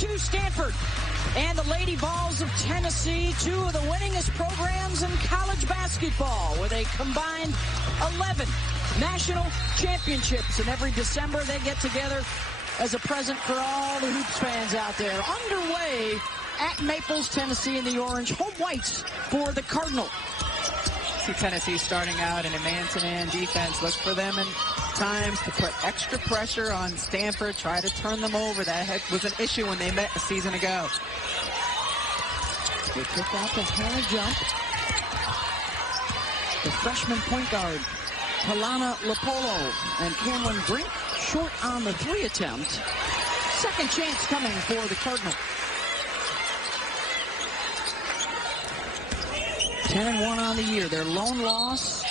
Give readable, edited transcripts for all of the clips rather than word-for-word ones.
to Stanford. And the Lady Vols of Tennessee, two of the winningest programs in college basketball, with a combined 11 national championships. And every December they get together as a present for all the hoops fans out there. Underway at Maples, Tennessee, in the orange. Home whites for the Cardinal. See Tennessee starting out in a man-to-man defense. Look for them in times to put extra pressure on Stanford, try to turn them over. That was an issue when they met a season ago. They kick out the Hannah jump. The freshman point guard, Helena Lopolo, and Cameron Brink short on the three attempt. Second chance coming for the Cardinal. 10-1 on the year. Their lone loss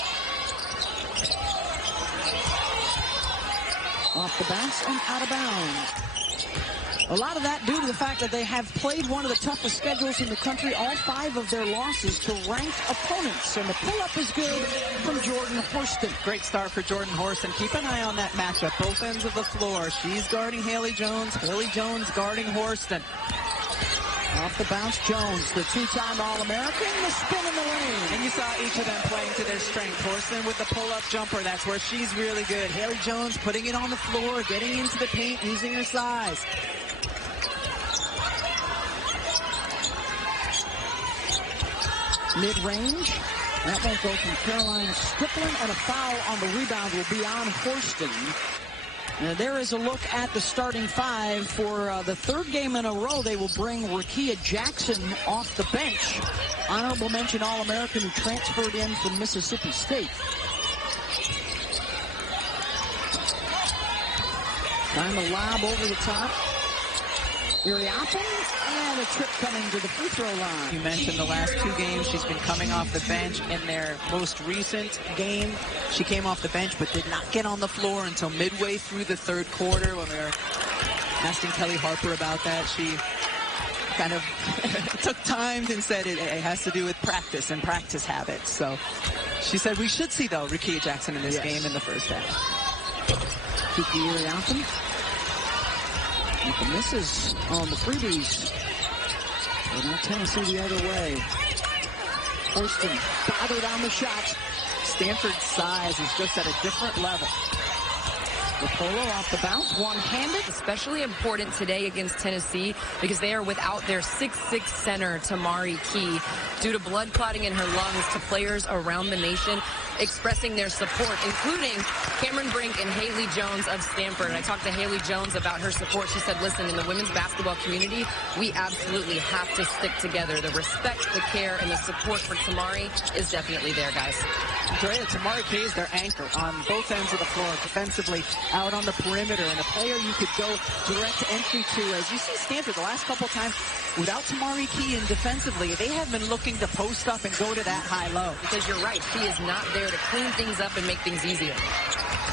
off the bounce and out of bounds. A lot of that due to the fact that they have played one of the toughest schedules in the country, all 5 of their losses to ranked opponents. And the pull-up is good from Jordan Horston. Great start for Jordan Horston. Keep an eye on that matchup, both ends of the floor. She's guarding Haley Jones guarding Horston. Off the bounce, Jones, the two-time All-American, the spin in the lane. And you saw each of them playing to their strength. Horston with the pull-up jumper, that's where she's really good. Haley Jones putting it on the floor, getting into the paint, using her size. Mid-range. That won't go from Caroline Strickland, and a foul on the rebound will be on Horston. Now, there is a look at the starting 5 for the third game in a row. They will bring Rickea Jackson off the bench. Honorable mention All-American who transferred in from Mississippi State. Time to lob over the top. Iriapin, and a trip coming to the free throw line. You mentioned the last 2 games. She's been coming off the bench. In their most recent game, she came off the bench but did not get on the floor until midway through the third quarter. When we were asking Kelly Harper about that, she kind of took time and said it has to do with practice and practice habits. So she said we should see, though, Rickea Jackson in this game in the first half. Kiki Iriapin. With the misses on the freebies. But now Tennessee the other way. Horston bothered on the shot. Stanford's size is just at a different level. The polo off the bounce, one-handed. Especially important today against Tennessee because they are without their 6'6" center, Tamari Key, due to blood clotting in her lungs, to players around the nation expressing their support, including Cameron Brink and Haley Jones of Stanford. I talked to Haley Jones about her support. She said, listen, in the women's basketball community, we absolutely have to stick together. The respect, the care, and the support for Tamari is definitely there, guys. Great. Tamari Key is their anchor on both ends of the floor, defensively, out on the perimeter, and a player you could go direct entry to. As you see Stanford the last couple of times, without Tamari Key and defensively, they have been looking to post up and go to that high-low. Because you're right, she is not there to clean things up and make things easier.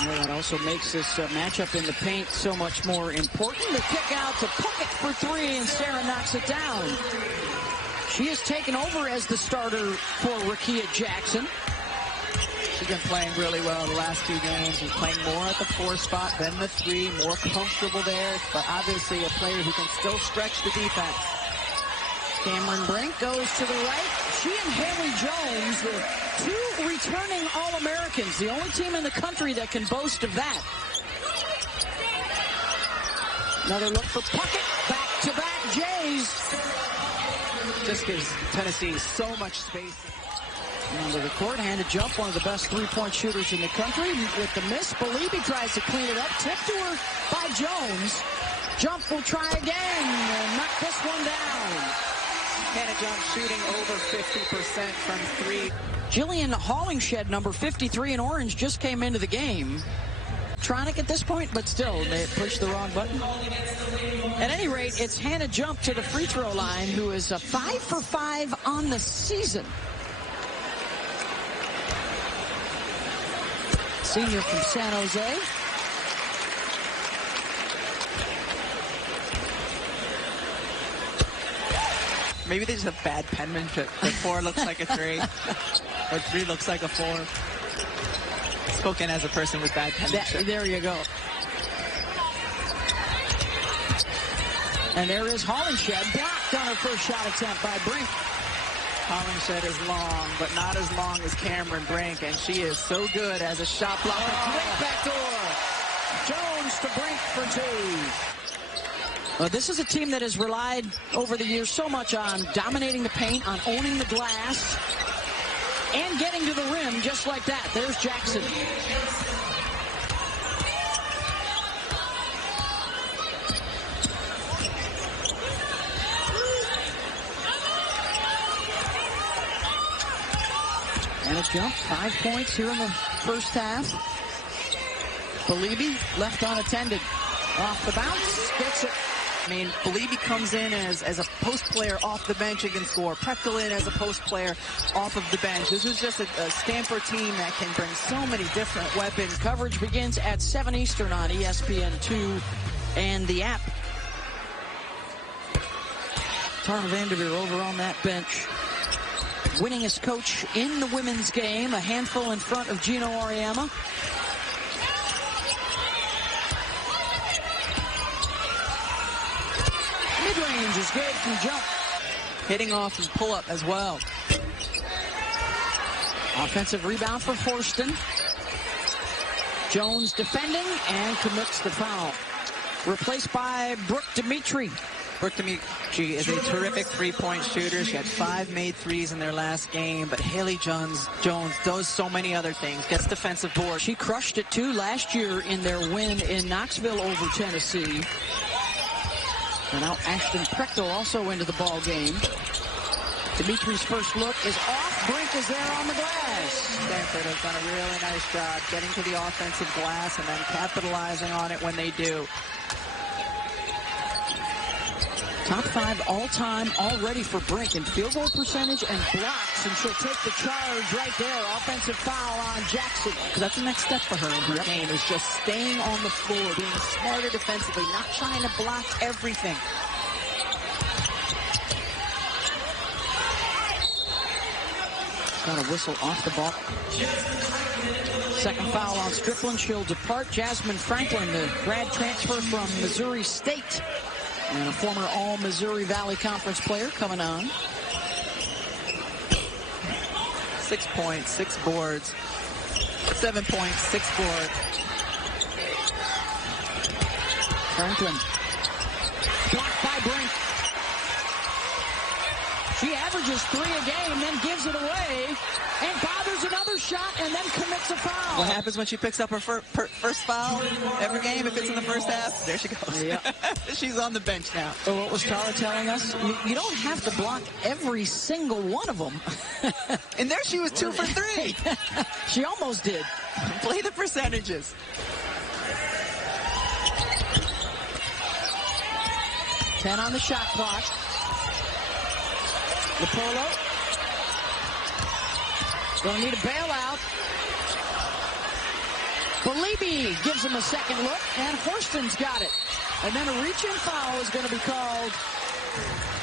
Well, that also makes this matchup in the paint so much more important. The kick out to Puckett for 3, and Sara knocks it down. She has taken over as the starter for Rickea Jackson. She's been playing really well the last 2 games. She's playing more at the 4 spot than the 3, more comfortable there, but obviously a player who can still stretch the defense. Cameron Brink goes to the right. She and Haley Jones, the 2 returning All-Americans, the only team in the country that can boast of that. Another look for Puckett. Back-to-back Jays. Just gives Tennessee so much space. Under the court, handed jump, one of the best three-point shooters in the country. With the miss, Beliebe tries to clean it up. Tipped to her by Jones. Jump will try again and knock this one down. Hannah Jump shooting over 50% from 3. Jillian Hollingshed, number 53 in orange, just came into the game. Electronic at this point, but still, they pushed the wrong button. At any rate, it's Hannah Jump to the free throw line, who is 5 for 5 on the season. Senior from San Jose. Maybe they just have bad penmanship. The 4 looks like a 3, or 3 looks like a 4. Spoken as a person with bad penmanship. There you go. And there is Hollingshed, blocked on her first shot attempt by Brink. Hollingshed is long, but not as long as Cameron Brink, and she is so good as a shot blocker. Great backdoor. Jones to Brink for two. Well, this is a team that has relied over the years so much on dominating the paint, on owning the glass, and getting to the rim just like that. There's Jackson. And a jump, 5 points here in the first half. Beliebe left unattended. Off the bounce, gets it. I mean, Beliebe comes in as a post player off the bench and can score. Prechtel in as a post player off of the bench. This is just a Stanford team that can bring so many different weapons. Coverage begins at 7 Eastern on ESPN2 and the app. Tara Vanderveer over on that bench. Winningest coach in the women's game, a handful in front of Gino Auriemma. Mid-range is good from jump. Hitting off and pull-up as well. Offensive rebound for Horston. Jones defending and commits the foul. Replaced by Brooke Dimitri. Brooke Dimitri is a terrific three-point shooter. She had 5 made threes in their last game, but Haley Jones does so many other things. Gets defensive board. She crushed it too last year in their win in Knoxville over Tennessee. And now Ashton Prechtel also into the ball game. Dimitri's first look is off. Brink is there on the glass. Stanford has done a really nice job getting to the offensive glass and then capitalizing on it when they do. Top 5 all-time already for Brink in field goal percentage and blocks, and she'll take the charge right there. Offensive foul on Jackson. That's the next step for her in her game, is just staying on the floor, being smarter defensively, not trying to block everything. Got a whistle off the ball. Second foul on Strickland. She'll depart. Jasmine Franklin, the grad transfer from Missouri State. And a former All-Missouri Valley Conference player coming on. 6 points, 6 boards. 7 points, 6 boards. Franklin. Blocked by Brink. She averages 3 a game, then gives it away, and bothers another shot, and then commits a foul. What happens when she picks up her first foul every game if it's in the first half? There she goes. Yeah. She's on the bench now. So what was Tara telling us? You don't have to block every single one of them. And there she was 2 for 3. She almost did. Play the percentages. Ten on the shot clock. Lopolo. Gonna need a bailout. Beliebe gives him a second look, and Horston's got it. And then a reach-in foul is going to be called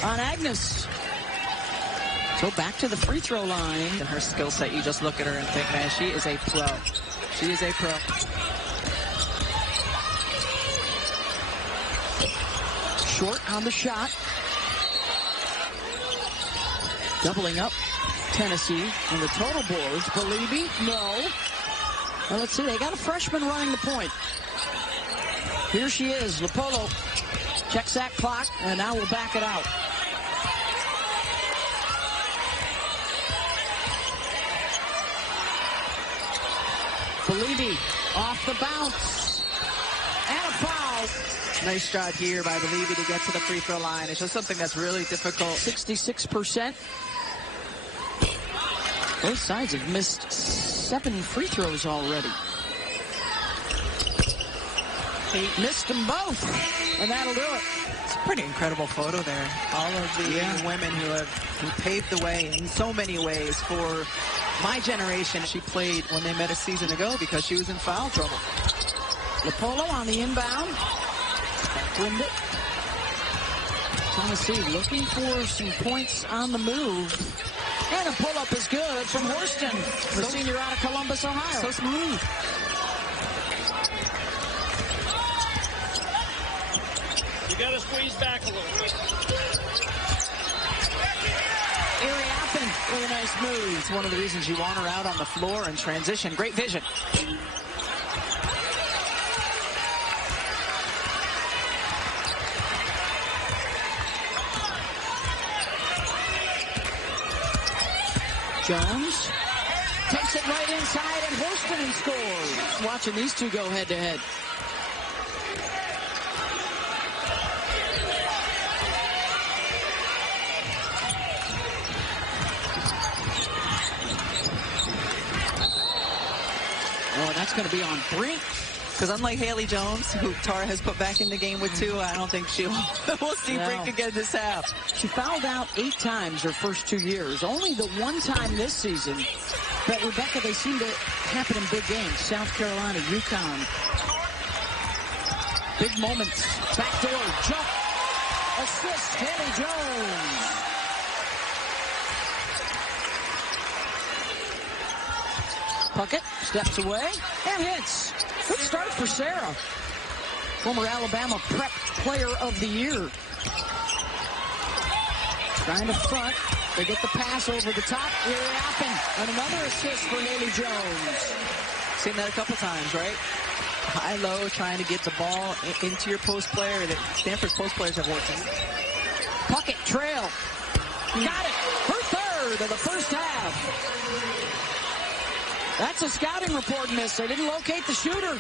on Agnes. So back to the free throw line. And her skill set, you just look at her and think, man, she is a pro. She is a pro. Short on the shot. Doubling up Tennessee in the total boards. Beliebe, no. Well, let's see, they got a freshman running the point. Here she is, Lopolo checks that clock, and now we'll back it out. Beliebe off the bounce, and a foul. Nice shot here by Beliebe to get to the free throw line. It's just something that's really difficult. 66%. Both sides have missed 7 free throws already. He missed them both, and that'll do it. It's a pretty incredible photo there. All of the women who paved the way in so many ways for my generation. She played when they met a season ago because she was in foul trouble. Lopolo on the inbound. Wind it. Tennessee looking for some points on the move. And a pull-up is good from Horston, the senior out of Columbus, Ohio. So smooth. You got to squeeze back. back a little bit. With a nice move. It's one of the reasons you want her out on the floor in transition. Great vision. Jones takes it right inside, and Horston scores. Watching these two go head-to-head. Oh, that's going to be on Brink. Because unlike Haley Jones, who Tara has put back in the game with two, I don't think we'll see Brink again this half. She fouled out 8 times her first 2 years. Only the one time this season. But Rebecca, they seem to happen in big games. South Carolina, UConn. Big moments. Backdoor jump. Assist, Haley Jones. Puckett steps away and hits. Good start for Sara. Former Alabama Prep Player of the Year. Trying to front. They get the pass over the top. Rickea, and another assist for Haley Jones. Seen that a couple times, right? High-low, trying to get the ball into your post player. That Stanford's post players have worked. Puckett trail. Got it. Her third of the first half. That's a scouting report miss. They didn't locate the shooter.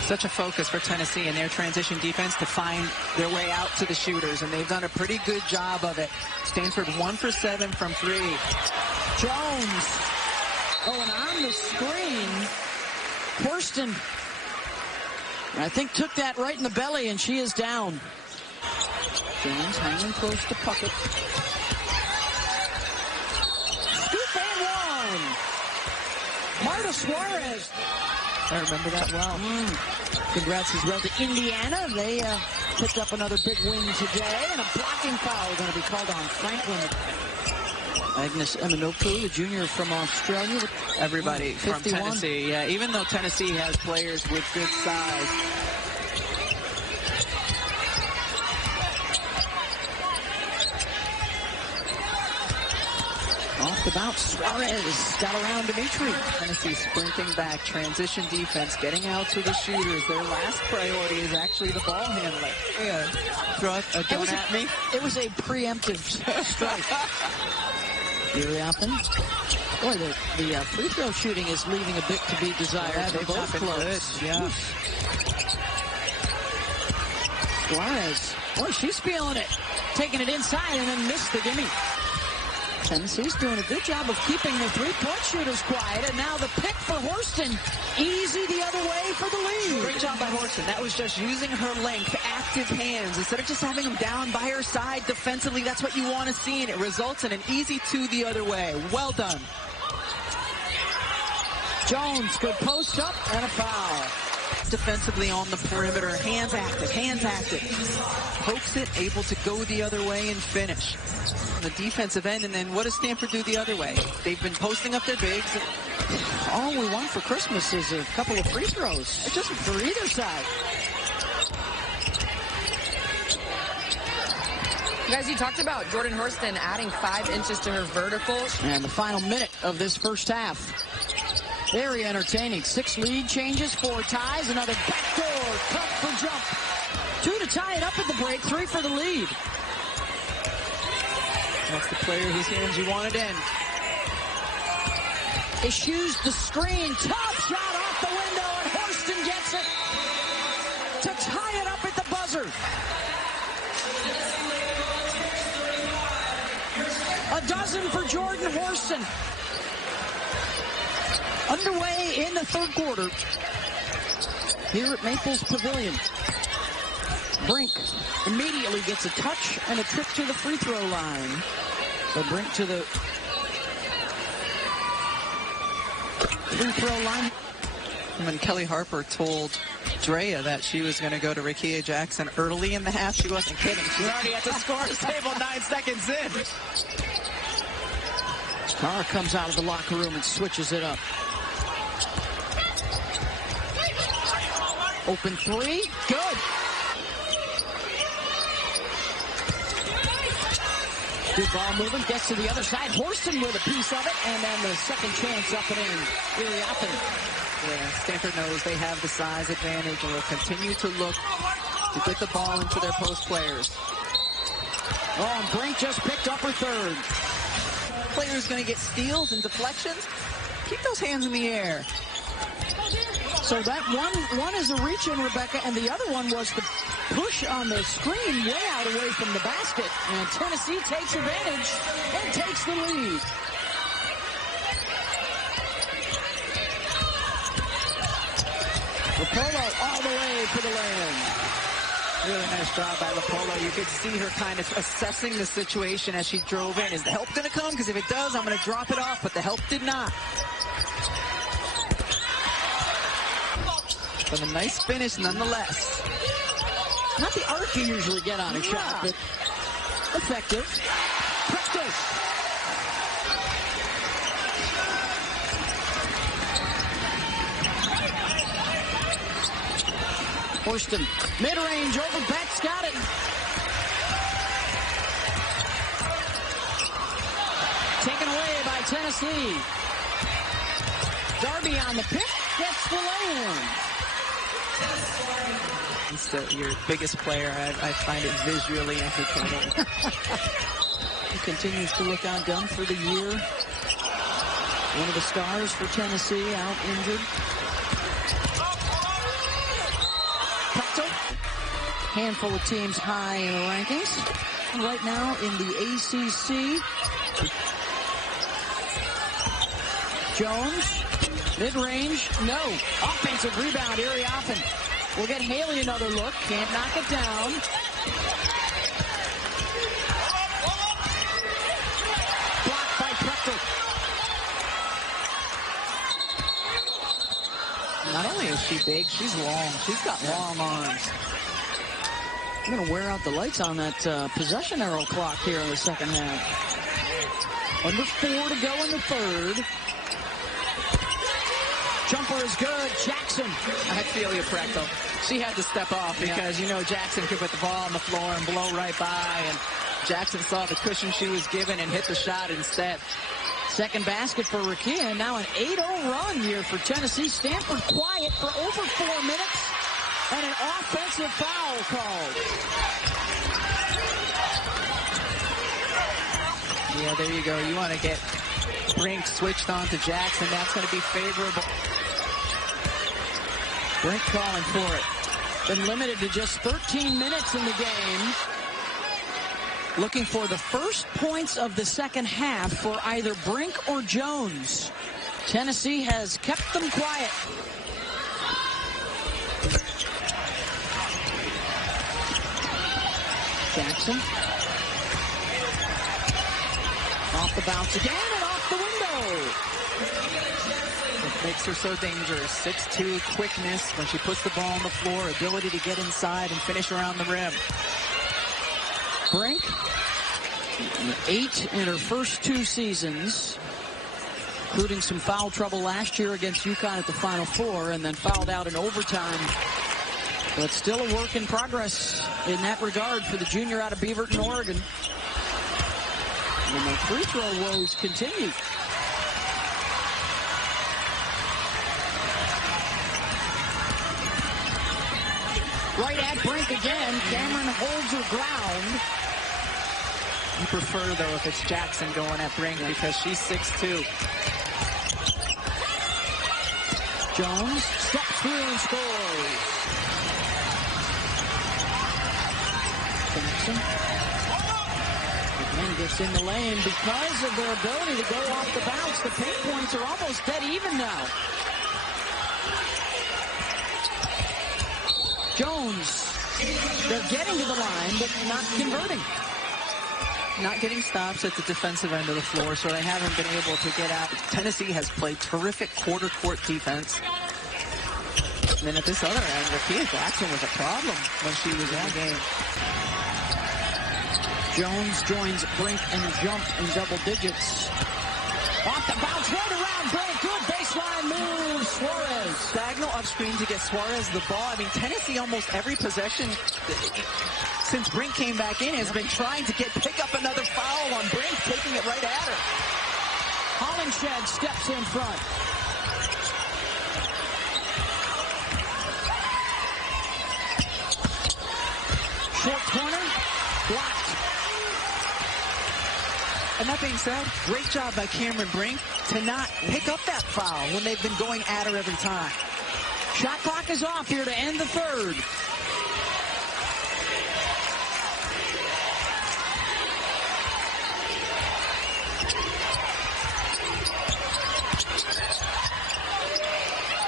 Such a focus for Tennessee in their transition defense to find their way out to the shooters, and they've done a pretty good job of it. Stanford 1 for 7 from 3. Jones. Oh, and on the screen, Horston, I think, took that right in the belly, and she is down. Jones hanging close to Puckett. Marta Suarez. I remember that well. Congrats as well to Indiana. They picked up another big win today, and a blocking foul going to be called on Franklin. Agnes Eminopu, the junior from Australia. Everybody from 51. Tennessee. Yeah, even though Tennessee has players with good size. Off the bounce, Suarez got around Dimitri. Tennessee sprinting back, transition defense, getting out to the shooters. Their last priority is actually the ball handler. Yeah. Throw a gun at me. It was a preemptive strike. Boy, the free throw shooting is leaving a bit to be desired. Yeah, for both clubs. Yeah. Suarez, boy, she's feeling it. Taking it inside and then missed the gimme. Tennessee's doing a good job of keeping the three-point shooters quiet, and now the pick for Horston. Easy the other way for the lead. Great job by Horston. That was just using her length, active hands. Instead of just having them down by her side defensively, that's what you want to see, and it results in an easy 2 the other way. Well done. Jones, good post up and a foul. Defensively on the perimeter, hands active, hands active. Pokes it, able to go the other way and finish. The defensive end, and then what does Stanford do the other way? They've been posting up their bigs. All we want for Christmas is a couple of free throws. Just for either side. Guys, you talked about Jordan Horston adding 5 inches to her vertical. And the final minute of this first half. Very entertaining. 6 lead changes, 4 ties, another backdoor cut for jump. 2 to tie it up at the break, 3 for the lead. That's the player whose hands you wanted in. Issues the screen. Top shot off the window, and Horston gets it to tie it up at the buzzer. A dozen for Jordan Horston. Underway in the third quarter here at Maples Pavilion. Brink immediately gets a touch and a trip to the free throw line. So Brink to the free throw line. When Kelly Harper told Drea that she was going to go to Rickea Jackson early in the half, she wasn't kidding. She's already at the scorer's table 9 seconds in. Sara comes out of the locker room and switches it up. Open 3, good. Good ball movement, gets to the other side. Horston with a piece of it, and then the second chance up and in. Really often. Yeah, Stanford knows they have the size advantage and will continue to look to get the ball into their post players. Oh, and Brink just picked up her third. Player's going to get steals and deflections. Keep those hands in the air. So that one is a reach in, Rebecca, and the other one was the push on the screen way out away from the basket. And Tennessee takes advantage and takes the lead. Rapolo all the way for the lay-in. Really nice job by Rapolo. You could see her kind of assessing the situation as she drove in. Is the help going to come? Because if it does, I'm going to drop it off. But the help did not. But a nice finish nonetheless. Not the arc you usually get on a shot, but effective. Practice. Horston, mid-range over Betts, got it. Taken away by Tennessee. Darby on the pick, gets the lay-in. He's your biggest player. I find it visually entertaining. He continues to look outdone for the year. One of the stars for Tennessee, out injured. Handful of teams high in the rankings. Right now in the ACC. Jones, mid-range, no. Offensive rebound, Ariafen. We'll get Haley another look. Can't knock it down. Blocked by Prechtel. Not only is she big, she's long. She's got long arms. I'm going to wear out the lights on that possession arrow clock here in the second half. Under 4 to go in the third. Jumper is good. Jackson. I had Celia Prechtel. She had to step off because, you know, Jackson could put the ball on the floor and blow right by. And Jackson saw the cushion she was given and hit the shot instead. Second basket for Rickea. And now an 8-0 run here for Tennessee. Stanford quiet for over 4 minutes. And an offensive foul called. Yeah, there you go. You want to get Brink switched on to Jackson. That's going to be favorable. Brink calling for it. Been limited to just 13 minutes in the game. Looking for the first points of the second half for either Brink or Jones. Tennessee has kept them quiet. Jackson. Off the bounce again and off the window. What makes her so dangerous? 6'2", quickness when she puts the ball on the floor, ability to get inside and finish around the rim. Brink, 8 in her first 2 seasons, including some foul trouble last year against UConn at the Final Four, and then fouled out in overtime. But still a work in progress in that regard for the junior out of Beaverton, Oregon. And the free throw woes continue. Right at Brink again. Cameron holds her ground. You prefer, though, if it's Jackson going at Brink because she's 6'2". Jones steps through and scores. Jackson again gets in the lane because of their ability to go off the bounce. The paint points are almost dead even now. Jones, they're getting to the line, but not converting. Not getting stops at the defensive end of the floor, so they haven't been able to get out. Tennessee has played terrific quarter-court defense. And then at this other end, Rickea Jackson was a problem when she was in the game. Jones joins Brink and jump in double digits. Off the bounce, right around Brink. Good baseline move, Suarez. Diagonal up screen to get Suarez the ball. I mean, Tennessee almost every possession since Brink came back in, has been trying to pick up another foul on Brink, taking it right at her. Hollingshed steps in front. Short corner, blocked. And that being said, great job by Cameron Brink to not pick up that foul when they've been going at her every time. Shot clock is off here to end the third.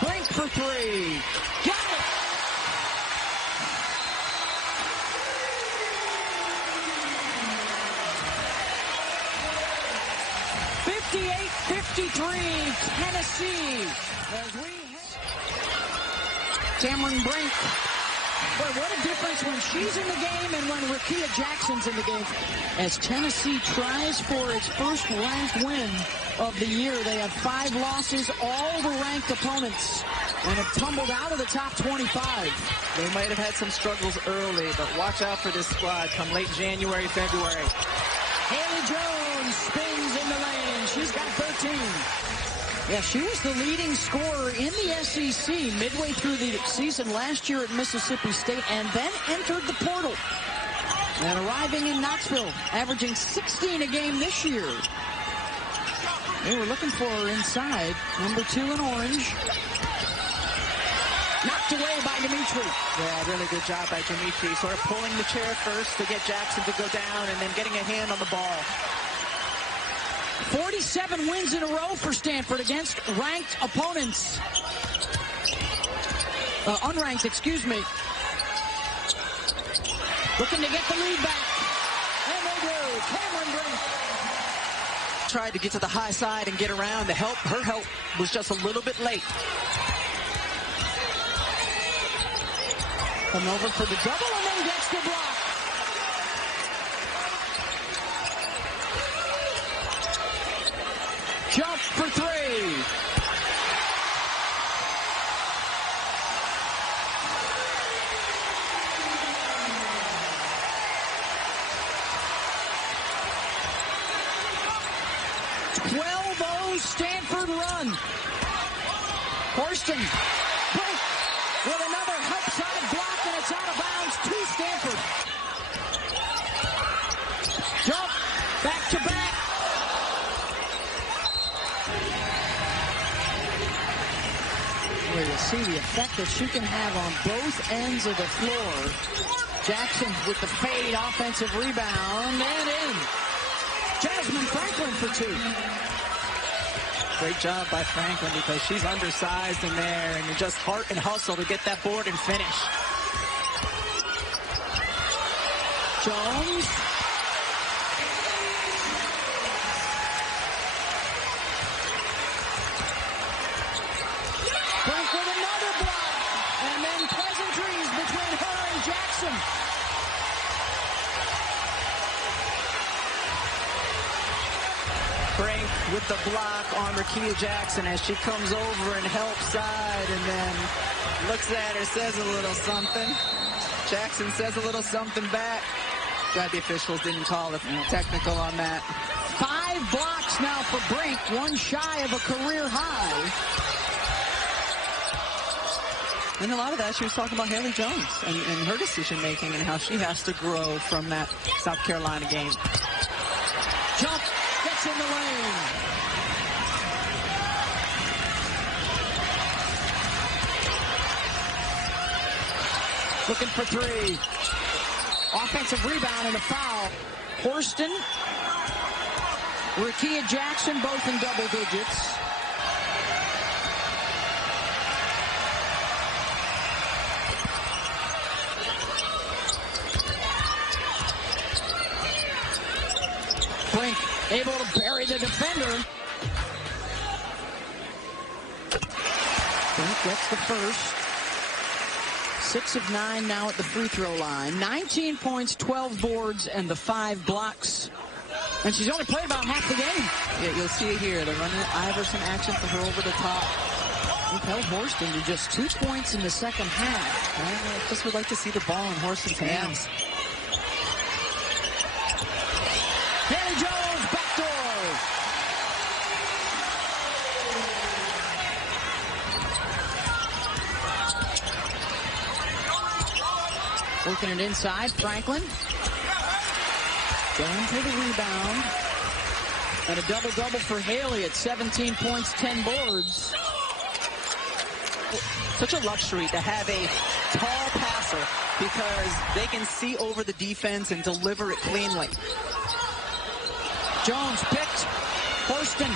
Brink for three. Got it! Tennessee. Cameron Brink. Boy, what a difference when she's in the game and when Rickea Jackson's in the game. As Tennessee tries for its first ranked win of the year, they have 5 losses, all the ranked opponents, and have tumbled out of the top 25. They might have had some struggles early, but watch out for this squad come late January, February. Haley Jones spins in the lane. She's got 13. Yeah, she was the leading scorer in the SEC midway through the season last year at Mississippi State, and then entered the portal. And arriving in Knoxville, averaging 16 a game this year. They were looking for her inside. Number 2 in orange. Knocked away by Dimitri. Yeah, really good job by Dimitri. Sort of pulling the chair first to get Jackson to go down and then getting a hand on the ball. 47 wins in a row for Stanford against ranked opponents. Unranked, excuse me. Looking to get the lead back. And they do. Cameron Brink. Tried to get to the high side and get around. Her help was just a little bit late. Come over for the double and then gets the block. Jump for 3. Stanford run. Horston. Brink with another outside block, and it's out of bounds to Stanford. Jump. Back to back. Where you see the effect that she can have on both ends of the floor. Jackson with the fade offensive rebound and in. Jasmine Franklin for 2. Great job by Franklin because she's undersized in there, and you just heart and hustle to get that board and finish. Jones. Brink with another block, and then pleasantries between her and Jackson. Brink with the block on Rickea Jackson as she comes over and helps side and then looks at her, says a little something. Jackson says a little something back. Glad the officials didn't call a technical on that. 5 blocks now for Brink, 1 shy of a career high. And a lot of that, she was talking about Haley Jones and her decision-making and how she has to grow from that South Carolina game. Jump. In the lane. Looking for 3. Offensive rebound and a foul. Horston, Rickea Jackson, both in double digits. Brink able to bury the defender. Brink gets the first. 6 of 9 now at the free throw line. 19 points, 12 boards, and the 5 blocks. And she's only played about half the game. Yeah, you'll see it here. They're running Iverson action for her over the top. We've held Horston to just 2 points in the second half. I just would like to see the ball in Horston's hands. Working it inside, Franklin. Going for the rebound. And a double-double for Haley at 17 points, 10 boards. Such a luxury to have a tall passer because they can see over the defense and deliver it cleanly. Jones picked. Horston.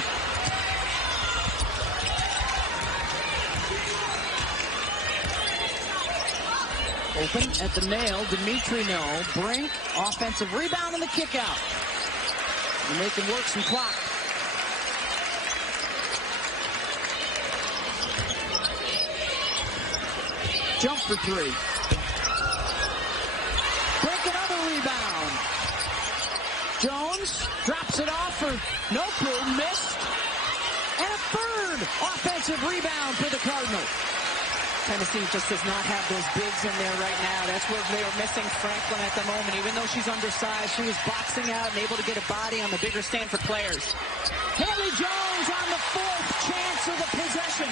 Open at the nail. Dimitri no. Brink. Offensive rebound and the kick out. And they can work some clock. Jump for three. Brink another rebound. Jones drops it off for Nopu. Missed. And a third offensive rebound for the Cardinal. Tennessee just does not have those bigs in there right now. That's where they are missing Franklin at the moment. Even though she's undersized, she was boxing out and able to get a body on the bigger Stanford players. Haley Jones on the fourth chance of the possession.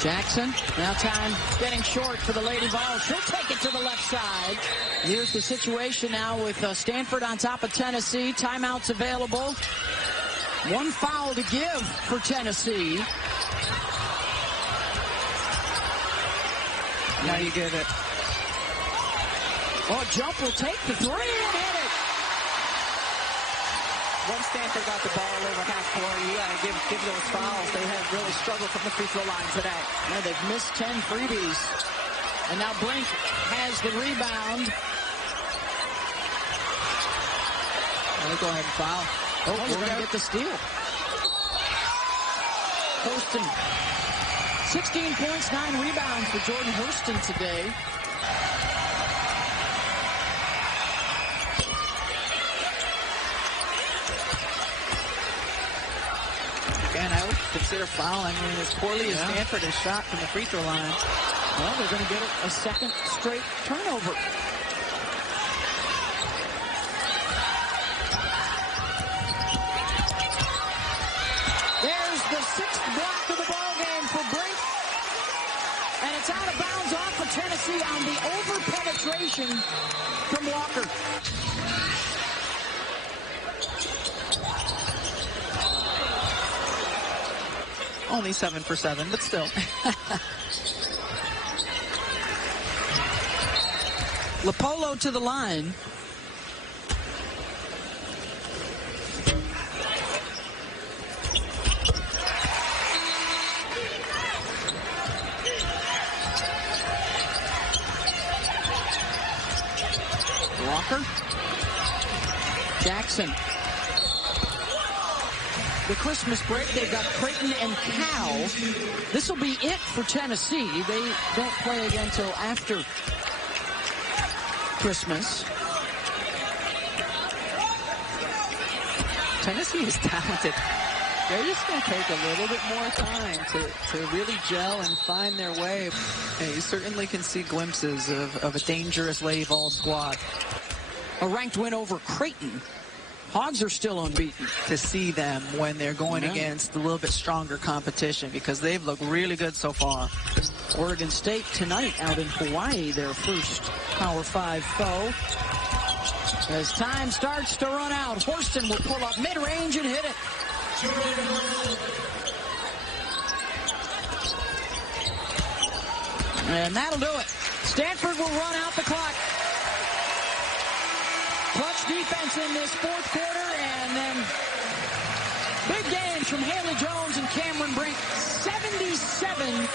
Jackson, now time getting short for the Lady Vols. She'll take it to the left side. Here's the situation now with Stanford on top of Tennessee. Timeouts available. One foul to give for Tennessee. Now you get it. Oh, Jump will take the three and hit it. Once Stanford got the ball over half court, you got to give those fouls. They have really struggled from the free throw line today. Yeah, they've missed 10 freebies. And now Brink has the rebound. They go ahead and foul. Oh, we're going to get the steal. Horston. 16 points, 9 rebounds for Jordan Horston today. And I would consider fouling. I mean, as poorly as Stanford is shot from the free throw line. Well, they're going to get a second straight turnover. There's the sixth block of the ball game for Brink. And it's out of bounds off of Tennessee on the over-penetration from Walker. Only 7 for 7, but still. Lapolo to the line. Walker. Jackson. The Christmas break, they've got Creighton and Cal. This will be it for Tennessee. They don't play again until after Christmas. Tennessee is talented. They're just going to take a little bit more time to really gel and find their way. And you certainly can see glimpses of a dangerous Lady Vols squad. A ranked win over Creighton. Hogs are still unbeaten. To see them when they're going against a little bit stronger competition because they've looked really good so far. Oregon State tonight out in Hawaii, their first Power 5 foe. As time starts to run out, Horston will pull up mid-range and hit it. And that'll do it. Stanford will run out the clock. Clutch defense in this fourth quarter, and then big games from Haley Jones and Cameron Brink. 77-70.